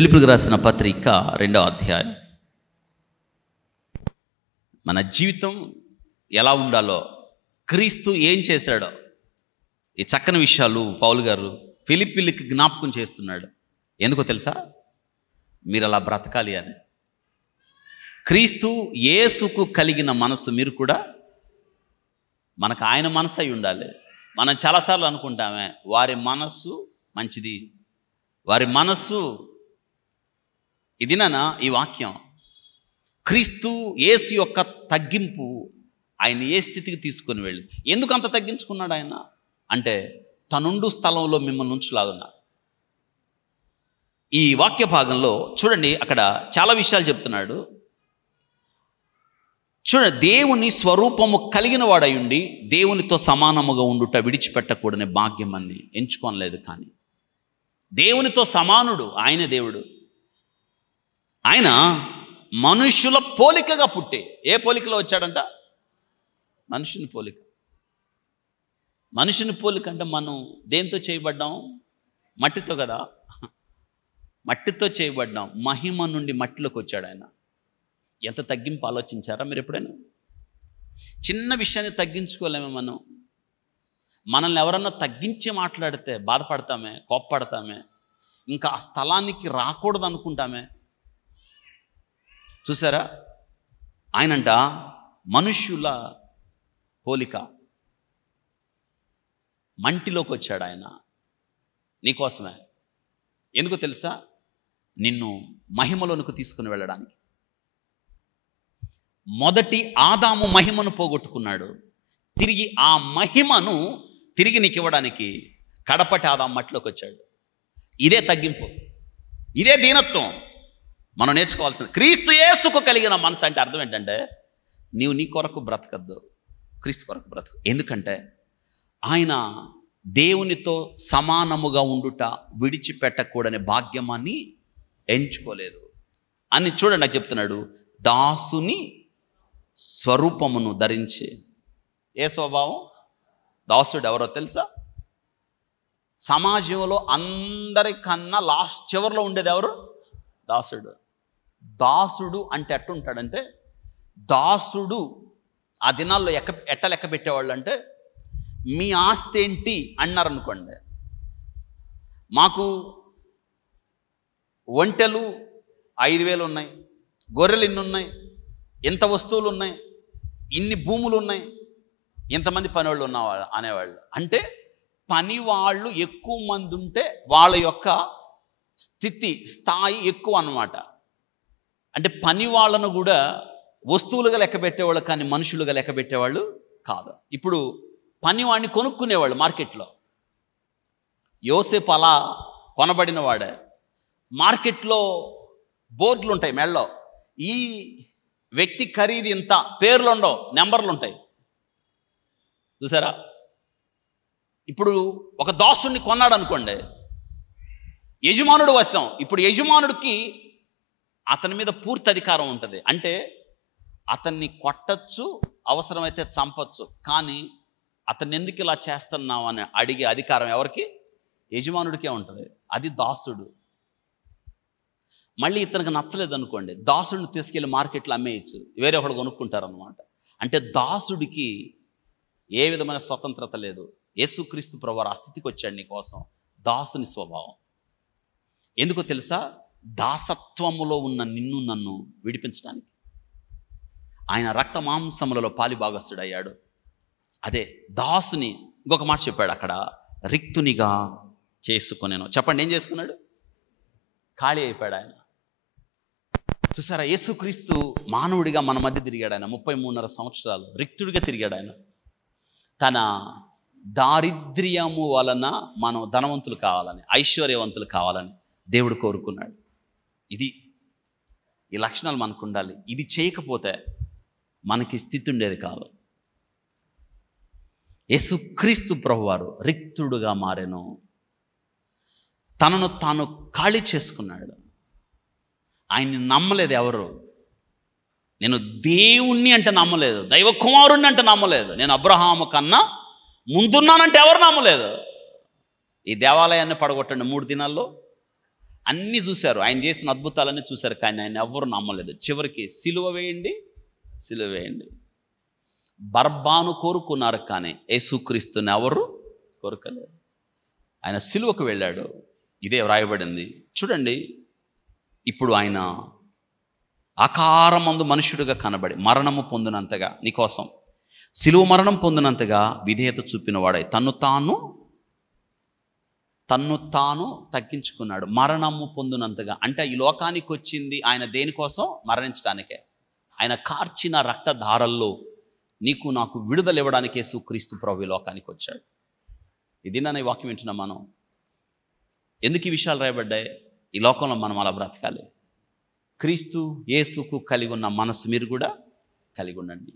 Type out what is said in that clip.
ఫిలిప్పీయులకు రాసిన పత్రిక 2వ అధ్యాయం. మన జీవితం ఎలా ఉండాలో, క్రీస్తు ఏం చేశాడో, ఈ చక్కని విషయాలు పౌలు గారు ఫిలిప్పీయులకు జ్ఞాపకం చేస్తున్నాడు. ఎందుకో తెలుసా? మీరు అలా బ్రతకాలి అని. క్రీస్తు యేసుకు కలిగిన మనసు మీరు కూడా, మనకు ఆయన మనసు అయి ఉండాలి. మనం చాలాసార్లు అనుకుంటామే వారి మనస్సు మంచిది, వారి మనస్సు ఇదినా. ఈ వాక్యం క్రీస్తు యేసు యొక్క తగ్గింపు ఆయన ఏ స్థితికి తీసుకొని వెళ్ళి, ఎందుకు అంత తగ్గించుకున్నాడు ఆయన అంటే తనుండు స్థలంలో మిమ్మల్ని ఉంచులాగున్నా. ఈ వాక్య భాగంలో చూడండి, అక్కడ చాలా విషయాలు చెప్తున్నాడు. చూడండి, దేవుని స్వరూపము కలిగిన వాడై ఉండి దేవునితో సమానముగా ఉండుట విడిచిపెట్టకూడని భాగ్యం అని ఎంచుకోనలేదు. కానీ దేవునితో సమానుడు, ఆయన దేవుడు. ఆయన మనుషుల పోలికగా పుట్టే. ఏ పోలికలో వచ్చాడంట? మనుషుని పోలిక. మనుషుని పోలిక అంటే మనం దేంతో చేయబడ్డాం? మట్టితో కదా. మట్టితో చేయబడ్డాం. మహిమ నుండి మట్టిలోకి వచ్చాడు ఆయన. ఎంత తగ్గింపు ఆలోచించారా మీరు ఎప్పుడైనా? చిన్న విషయాన్ని తగ్గించుకోలేమే మనం. మనల్ని ఎవరన్నా తగ్గించి మాట్లాడితే బాధపడతామే, కోప్పడతామే, ఇంకా ఆ స్థలానికి రాకూడదు అనుకుంటామే. చూసారా, ఆయనంట మనుష్యుల పోలిక, మంటిలోకి వచ్చాడు ఆయన నీకోసమే. ఎందుకో తెలుసా? నిన్ను మహిమలోనికి తీసుకుని వెళ్ళడానికి. మొదటి ఆదాము మహిమను పోగొట్టుకున్నాడు. తిరిగి ఆ మహిమను తిరిగి నీకు ఇవ్వడానికి కడపటి ఆదాము మట్టిలోకి వచ్చాడు. ఇదే తగ్గింపు, ఇదే దీనత్వం మనం నేర్చుకోవాల్సింది. క్రీస్తు యేసుకు కలిగిన మనసు అంటే అర్థం ఏంటంటే, నీవు నీ కొరకు బ్రతకద్దు, క్రీస్తు కొరకు బ్రతుకు. ఎందుకంటే ఆయన దేవునితో సమానముగా ఉండుట విడిచిపెట్టకూడని భాగ్యమాన్ని ఎంచుకోలేదు అని. చూడండి, నాకు చెప్తున్నాడు, దాసుని స్వరూపమును ధరించి. ఏ స్వభావం? దాసుడు ఎవరో తెలుసా? సమాజంలో అందరికన్నా లాస్ట్ చివరిలో ఉండేది ఎవరు? దాసుడు. దాసుడు అంటే ఎట్టుంటాడంటే, దాసుడు ఆ దినాల్లో ఎట్ట లెక్క పెట్టేవాళ్ళు అంటే, మీ ఆస్తి ఏంటి అన్నారనుకోండి, మాకు ఒంటెలు 5,000 ఉన్నాయి, గొర్రెలు ఇన్ని ఉన్నాయి, ఇంత వస్తువులు ఉన్నాయి, ఇన్ని భూములు ఉన్నాయి, ఇంతమంది పనివాళ్ళు ఉన్నవాళ్ళు అనేవాళ్ళు. అంటే పని వాళ్ళు ఎక్కువ మంది ఉంటే వాళ్ళ యొక్క స్థాయి ఎక్కువ అన్నమాట. అంటే పని వాళ్ళను కూడా వస్తువులుగా లెక్క పెట్టేవాళ్ళు, కానీ మనుషులుగా లెక్క పెట్టేవాళ్ళు కాదు. ఇప్పుడు పనివాడిని కొనుక్కునేవాళ్ళు మార్కెట్లో. యోసేపు అలా కొనబడిన వాడే. మార్కెట్లో బోర్డులు ఉంటాయి మెళ్ళలో, ఈ వ్యక్తి ఖరీదు ఇంత, పేర్లు ఉండవు, నెంబర్లు ఉంటాయి. చూసారా? ఇప్పుడు ఒక దాసుడిని కొన్నాడు అనుకోండి, యజమానుడు వశం. ఇప్పుడు యజమానుడికి అతని మీద పూర్తి అధికారం ఉంటుంది. అంటే అతన్ని కొట్టచ్చు, అవసరమైతే చంపచ్చు, కానీ అతన్ని ఎందుకు ఇలా చేస్తున్నావు అని అడిగే అధికారం ఎవరికి? యజమానుడికే ఉంటుంది. అది దాసుడు. మళ్ళీ ఇతనికి నచ్చలేదు అనుకోండి, దాసుడిని తీసుకెళ్ళి మార్కెట్లో అమ్మేయచ్చు, వేరే ఒకడు కొనుక్కుంటారనమాట. అంటే దాసుడికి ఏ విధమైన స్వతంత్రత లేదు. యేసుక్రీస్తు ప్రభువారు ఆ స్థితికి వచ్చాడు నీ కోసం. దాసుని స్వభావం. ఎందుకో తెలుసా? దాసత్వములో ఉన్న నిన్ను నన్ను విడిపించడానికి ఆయన రక్త మాంసములలో పాలిభాగస్తుడు అయ్యాడు. అదే దాసుని. ఇంకొక మాట చెప్పాడు అక్కడ, రిక్తునిగా చేసుకునేను. చెప్పండి, ఏం చేసుకున్నాడు? ఖాళీ అయిపోయాడు ఆయన. చూసారా, యేసుక్రీస్తు మానవుడిగా మన మధ్య తిరిగాడు ఆయన. 33.5 సంవత్సరాలు రిక్తుడిగా తిరిగాడు ఆయన. తన దారిద్ర్యము వలన మనం ధనవంతులు కావాలని, ఐశ్వర్యవంతులు కావాలని దేవుడు కోరుకున్నాడు. ఈ లక్షణాలు మనకు ఉండాలి. ఇది చేయకపోతే మనకి స్థితి ఉండేది కాదు. యేసుక్రీస్తు ప్రభువారు రిక్తుడుగా మారెను. తనను తాను ఖాళీ చేసుకున్నాడు. ఆయన్ని నమ్మలేదు ఎవరు. నేను దేవుణ్ణి అంటే నమ్మలేదు, దైవ కుమారుణ్ణి అంటే నమ్మలేదు, నేను అబ్రహాము కన్నా ముందున్నానంటే ఎవరు నమ్మలేదు. ఈ దేవాలయాన్ని పడగొట్టండి 3 దినాల్లో, అన్నీ చూశారు, ఆయన చేసిన అద్భుతాలన్నీ చూశారు, కానీ ఆయన ఎవ్వరు నమ్మలేదు. చివరికి సిలువ వేయండి, సిలువ వేయండి. బర్బాను కోరుకున్నారు, కానీ యేసుక్రీస్తుని ఎవరు కోరుకోలేదు. ఆయన సిలువకు వెళ్ళాడు. ఇదే వ్రాయబడింది చూడండి. ఇప్పుడు ఆయన ఆకారమందు మనుష్యుడిగా కనబడి మరణము పొందినంతగా, నీకోసం సిలువ మరణం పొందినంతగా విధేయత చూపినవాడై తన్ను తాను తగ్గించుకున్నాడు. మరణము పొందినంతగా అంటే ఈ లోకానికి వచ్చింది ఆయన దేనికోసం? మరణించడానికే. ఆయన కార్చిన రక్తధారల్లో నీకు నాకు విడుదల ఇవ్వడానికి యేసుక్రీస్తు ప్రభు ఈ లోకానికి వచ్చాడు. ఇది నన్ను ఈ వాక్యం వింటున్నాం మనం. ఎందుకు ఈ విషయాలు రాయబడ్డాయి? ఈ లోకంలో మనం అలా బ్రతకాలి. క్రీస్తు యేసుకు కలిగి ఉన్న మనసు మీరు కూడా కలిగి ఉండండి.